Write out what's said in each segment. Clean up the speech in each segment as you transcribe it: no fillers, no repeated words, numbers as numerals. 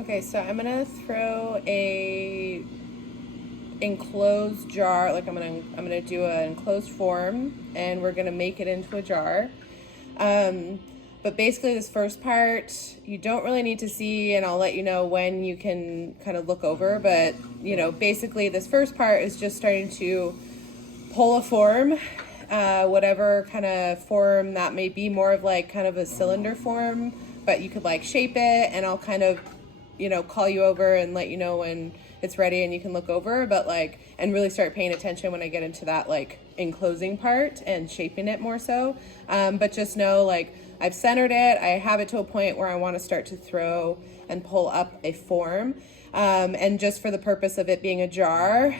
Okay, so I'm gonna throw a enclosed jar, like I'm gonna do an enclosed form, and we're gonna make it into a jar. Um, but basically, this first part you don't really need to see, and I'll let you know when you can kind of look over. But basically, this first part is just starting to pull a form, whatever kind of form that may be, more of like kind of a cylinder form, but you could like shape it, and I'll kind of call you over and let you know when it's ready and you can look over, but like, and really start paying attention when I get into that like enclosing part and shaping it more so. But just know, like, I've centered it, I have it to a point where I want to start to throw and pull up a form. And just for the purpose of it being a jar,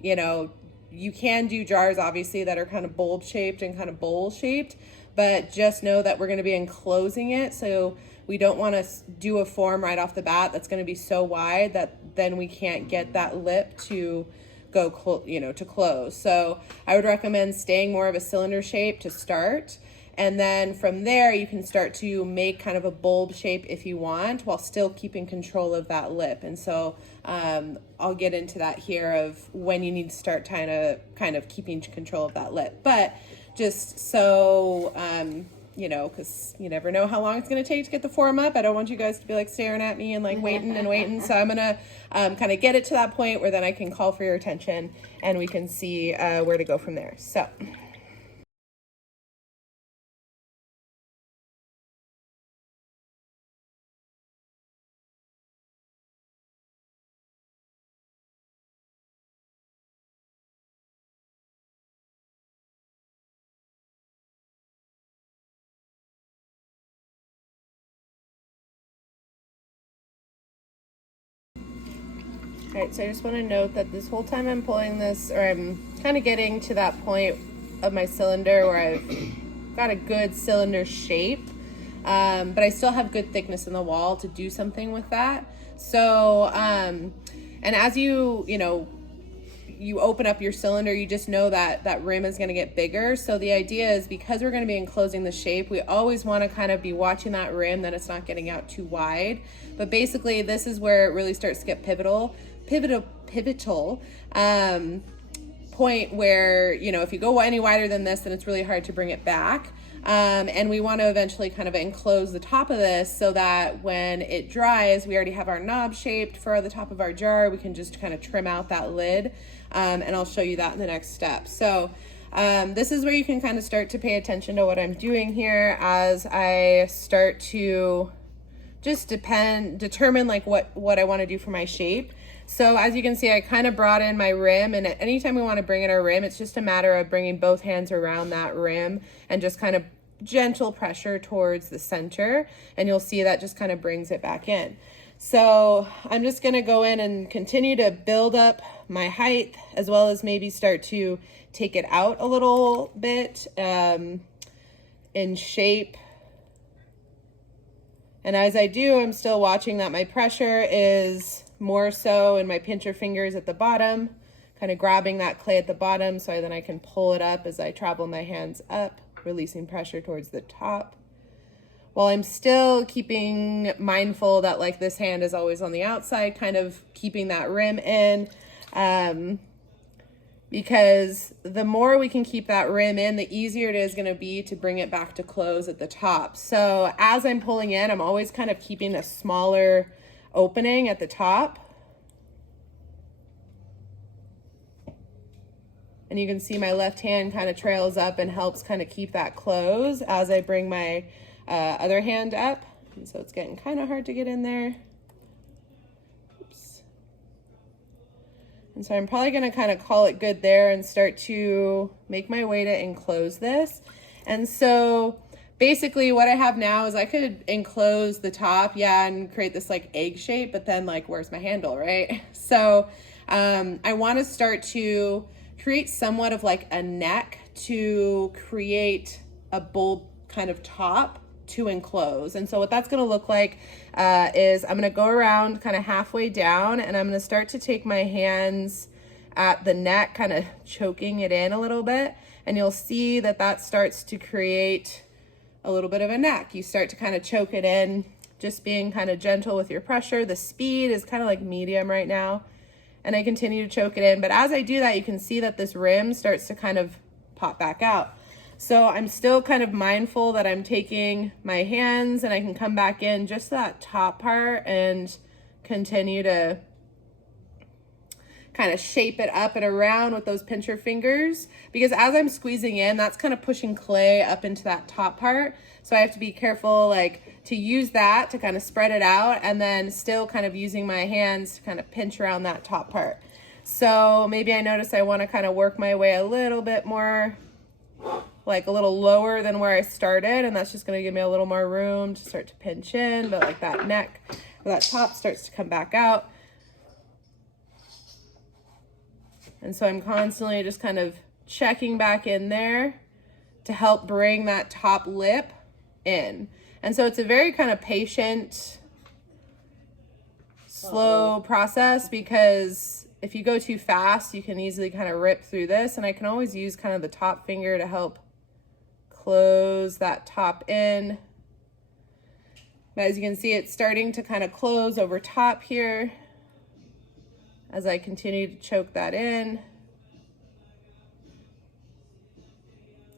you know, you can do jars obviously that are kind of bulb shaped and kind of bowl shaped, but just know that we're going to be enclosing it. So we don't want to do a form right off the bat that's going to be so wide that then we can't get that lip to go, to close. So I would recommend staying more of a cylinder shape to start. And then from there, you can start to make kind of a bulb shape if you want, while still keeping control of that lip. And so I'll get into that here of when you need to start kind of keeping control of that lip. But just so, because you never know how long it's going to take to get the form up. I don't want you guys to be like staring at me and like waiting and waiting. So I'm going to kind of get it to that point where then I can call for your attention and we can see where to go from there. So. All right, so I just want to note that this whole time I'm pulling this, or I'm kind of getting to that point of my cylinder where I've got a good cylinder shape, but I still have good thickness in the wall to do something with that. So, and as you open up your cylinder, you just know that that rim is going to get bigger. So the idea is, because we're going to be enclosing the shape, we always want to kind of be watching that rim, that it's not getting out too wide. But basically, this is where it really starts to get pivotal point where, if you go any wider than this, then it's really hard to bring it back. And we want to eventually kind of enclose the top of this so that when it dries, we already have our knob shaped for the top of our jar. We can just kind of trim out that lid. And I'll show you that in the next step. So this is where you can kind of start to pay attention to what I'm doing here as I start to just determine like what I want to do for my shape. So as you can see, I kind of brought in my rim, and anytime we want to bring in our rim, it's just a matter of bringing both hands around that rim and just kind of gentle pressure towards the center, and you'll see that just kind of brings it back in. So I'm just going to go in and continue to build up my height, as well as maybe start to take it out a little bit in shape. And as I do, I'm still watching that my pressure is more so in my pincher fingers at the bottom, kind of grabbing that clay at the bottom so then I can pull it up as I travel my hands up, releasing pressure towards the top. While I'm still keeping mindful that like this hand is always on the outside, kind of keeping that rim in, because the more we can keep that rim in, the easier it is going to be to bring it back to close at the top. So as I'm pulling in, I'm always kind of keeping a smaller opening at the top. And you can see my left hand kind of trails up and helps kind of keep that close as I bring my other hand up. And so it's getting kind of hard to get in there. Oops. And so I'm probably going to kind of call it good there and start to make my way to enclose this. And so basically what I have now is I could enclose the top, and create this like egg shape, but then like, where's my handle, right? So I want to start to create somewhat of like a neck to create a bulb kind of top to enclose. And so what that's going to look like is I'm going to go around kind of halfway down, and I'm going to start to take my hands at the neck, kind of choking it in a little bit. And you'll see that that starts to create a little bit of a neck. You start to kind of choke it in just being kind of gentle with your pressure. The speed is kind of like medium right now. And I continue to choke it in. But as I do that, you can see that this rim starts to kind of pop back out. So I'm still kind of mindful that I'm taking my hands and I can come back in just that top part and continue to kind of shape it up and around with those pincher fingers, because as I'm squeezing in, that's kind of pushing clay up into that top part. So I have to be careful, like, to use that to kind of spread it out, and then still kind of using my hands to kind of pinch around that top part. So maybe I notice I want to kind of work my way a little bit more, like a little lower than where I started, and that's just going to give me a little more room to start to pinch in, but like that neck, that top starts to come back out. And so I'm constantly just kind of checking back in there to help bring that top lip in. And so it's a very kind of patient, slow process, because if you go too fast, you can easily kind of rip through this. And I can always use kind of the top finger to help close that top in. But as you can see, it's starting to kind of close over top here as I continue to choke that in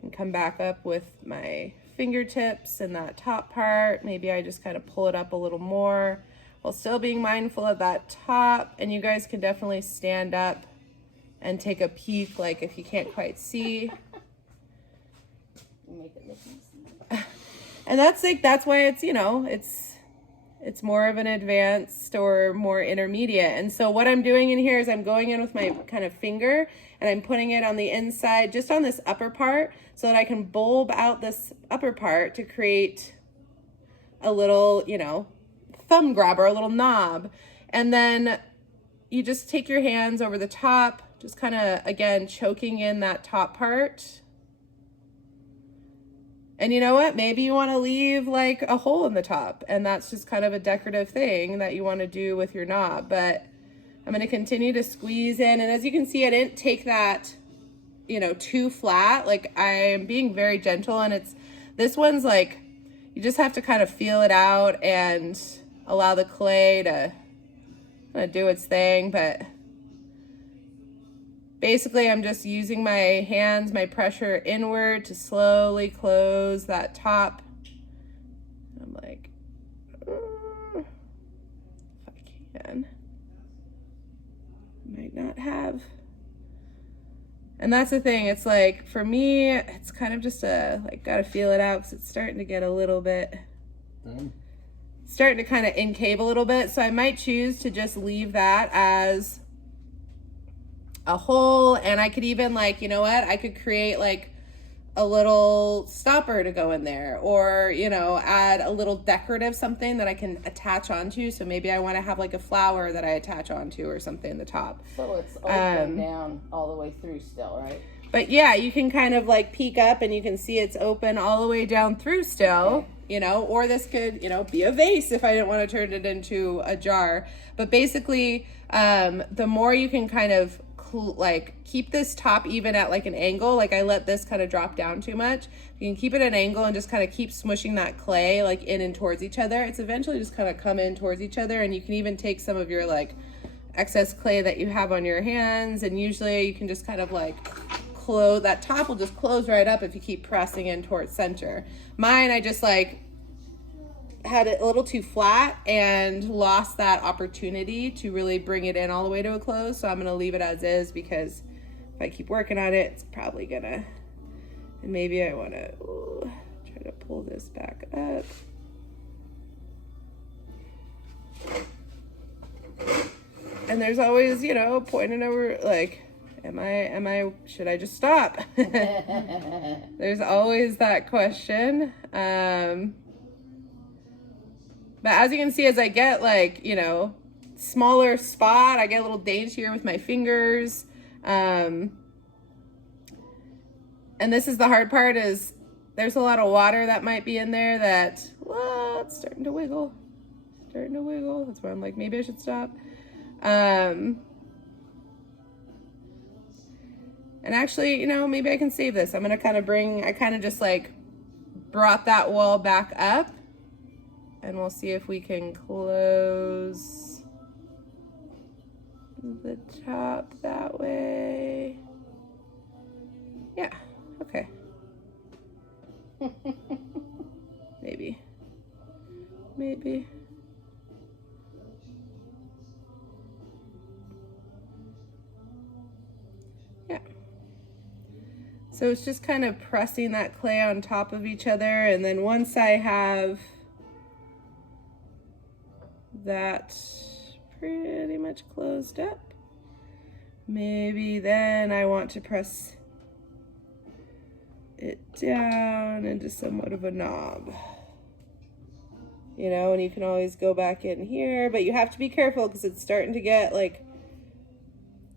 and come back up with my fingertips in that top part. Maybe I just kind of pull it up a little more while still being mindful of that top. And you guys can definitely stand up and take a peek, like if you can't quite see. And that's like, that's why it's, you know, it's more of an advanced or more intermediate. And so what I'm doing in here is I'm going in with my kind of finger and I'm putting it on the inside, just on this upper part, so that I can bulb out this upper part to create a little, you know, thumb grabber, a little knob. And then you just take your hands over the top, just kind of, again, choking in that top part. And you know what? Maybe you want to leave like a hole in the top, and that's just kind of a decorative thing that you want to do with your knob. But I'm going to continue to squeeze in. And as you can see, I didn't take that, you know, too flat. Like, I'm being very gentle, and this one's like, you just have to kind of feel it out and allow the clay to kind of do its thing. But basically, I'm just using my hands, my pressure inward to slowly close that top. I'm like, if I can. Might not have. And that's the thing. It's like, for me, it's kind of just like, gotta feel it out, because it's starting to get a little bit, starting to kind of incave a little bit. So I might choose to just leave that as a hole. And I could even, like, you know what, I could create like a little stopper to go in there, or, you know, add a little decorative something that I can attach onto. So maybe I want to have like a flower that I attach onto or something in the top. So it's open down all the way through still, right? But yeah, you can kind of like peek up and you can see it's open all the way down through still. Okay. You know, or this could, you know, be a vase if I didn't want to turn it into a jar. But basically, the more you can kind of like keep this top even at like an angle, like I let this kind of drop down too much. You can keep it at an angle and just kind of keep smushing that clay like in and towards each other. It's eventually just kind of come in towards each other. And you can even take some of your like excess clay that you have on your hands, and usually you can just kind of like close, that top will just close right up if you keep pressing in towards center. Mine, I just like had it a little too flat and lost that opportunity to really bring it in all the way to a close. So I'm gonna leave it as is, because if I keep working on it, it's probably gonna, and maybe I wanna try to pull this back up. And there's always, you know, pointing over, like, should I just stop? There's always that question. But as you can see, as I get like, you know, smaller spot, I get a little daintier with my fingers. And this is the hard part, is there's a lot of water that might be in there that, well, it's starting to wiggle. That's why I'm like, maybe I should stop. And actually, you know, maybe I can save this. I'm going to kind of I kind of just like brought that wall back up. and we'll see if we can close the top that way. Yeah, okay. Maybe. Yeah. So it's just kind of pressing that clay on top of each other, and then once I have that pretty much closed up, maybe then I want to press it down into somewhat of a knob. You know, and you can always go back in here, but you have to be careful because it's starting to get like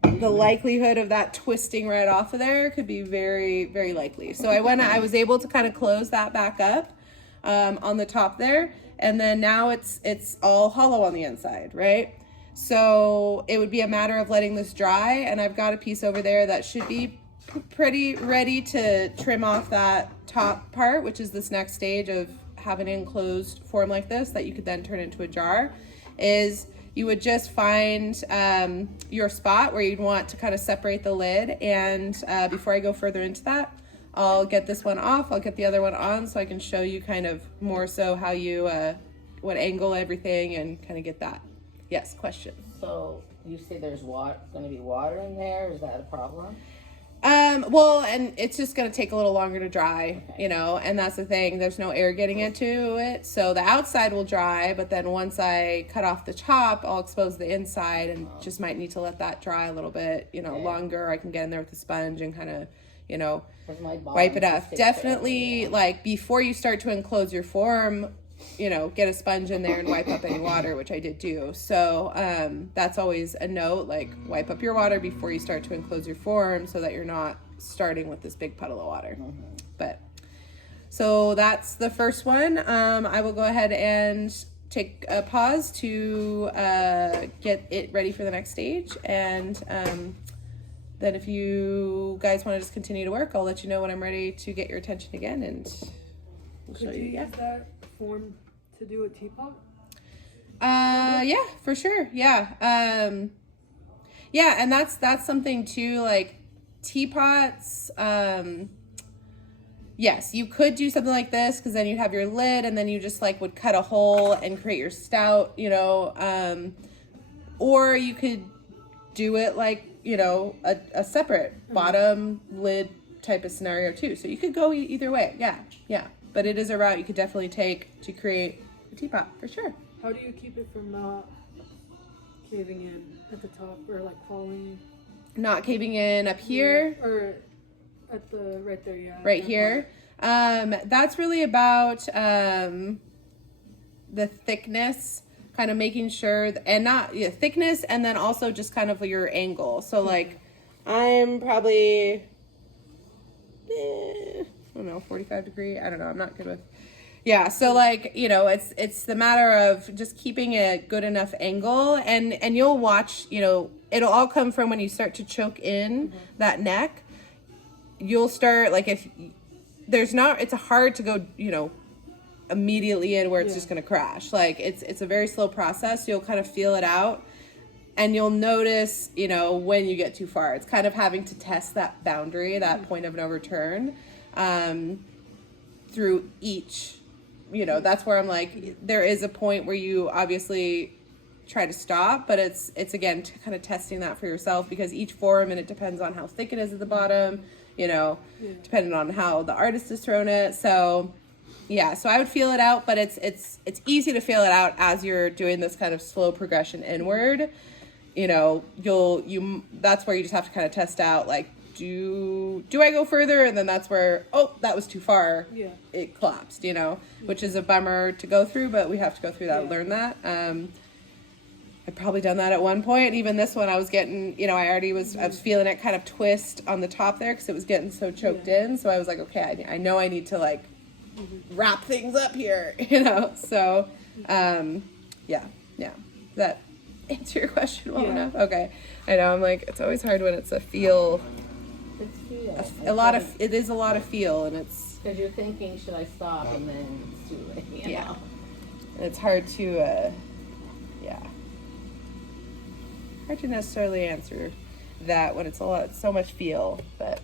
the likelihood of that twisting right off of there could be very, very likely. So I was able to kind of close that back up on the top there, and then now it's all hollow on the inside, right? So it would be a matter of letting this dry, and I've got a piece over there that should be pretty ready to trim off that top part, which is this next stage of having an enclosed form like this that you could then turn into a jar. Is you would just find your spot where you'd want to kind of separate the lid, and before I go further into that, I'll get this one off, I'll get the other one on so I can show you kind of more so how you what angle everything and kind of get that. Yes, question. So you say there's going to be water in there, is that a problem? Well, and it's just going to take a little longer to dry, you know, and that's the thing. There's no air getting into it. So the outside will dry, but then once I cut off the top, I'll expose the inside and just might need to let that dry a little bit, you know, longer. I can get in there with a sponge and kind of, you know, wipe it off. Definitely, like, before you start to enclose your form, you know, get a sponge in there and wipe up any water, which I did do. So that's always a note, like wipe up your water before you start to enclose your form so that you're not starting with this big puddle of water. But so that's the first one. I will go ahead and take a pause to get it ready for the next stage, and then if you guys want to just continue to work, I'll let you know when I'm ready to get your attention again, and we'll show you. Use that form to do a teapot? Yeah, for sure. Yeah. Yeah, and that's something too, like teapots. Yes, you could do something like this because then you'd have your lid and then you just like would cut a hole and create your stout, you know, or you could do it like, you know, a separate bottom lid type of scenario too. So you could go either way. Yeah. But it is a route you could definitely take to create a teapot for sure. How do you keep it from not caving in at the top or like falling? Not caving in up here? Or at the, right there, yeah. Right here. That's really about the thickness, kind of making sure, and not thickness, and then also just kind of your angle. So like I'm probably, I don't know, 45 degree. I don't know. I'm not good with. Yeah. So like, you know, it's the matter of just keeping a good enough angle, and you'll watch, you know, it'll all come from when you start to choke in that neck. You'll start, like, if there's not, it's hard to go, you know, immediately in where it's just going to crash. Like it's a very slow process. You'll kind of feel it out, and you'll notice, you know, when you get too far. It's kind of having to test that boundary, that point of no return, through each, you know, that's where I'm like, there is a point where you obviously try to stop, but it's again kind of testing that for yourself, because each form, and it depends on how thick it is at the bottom, you know, depending on how the artist has thrown it. So yeah, so I would feel it out, but it's easy to feel it out as you're doing this kind of slow progression inward. You know, that's where you just have to kind of test out, like, do I go further? And then that's where, oh, that was too far. Yeah. It collapsed, you know, which is a bummer to go through, but we have to go through that, learn that. I've probably done that at one point. Even this one, I was getting, you know, I was feeling it kind of twist on the top there because it was getting so choked in. So I was like, okay, I know I need to like wrap things up here, you know? So, yeah. Does that answer your question well enough? Okay. I know, I'm like, it's always hard when it's a feel. It's feel. It is a lot of feel, and it's. Because you're thinking, should I stop? And then it's too late, you know? And it's hard to, hard to necessarily answer that when it's so much feel, but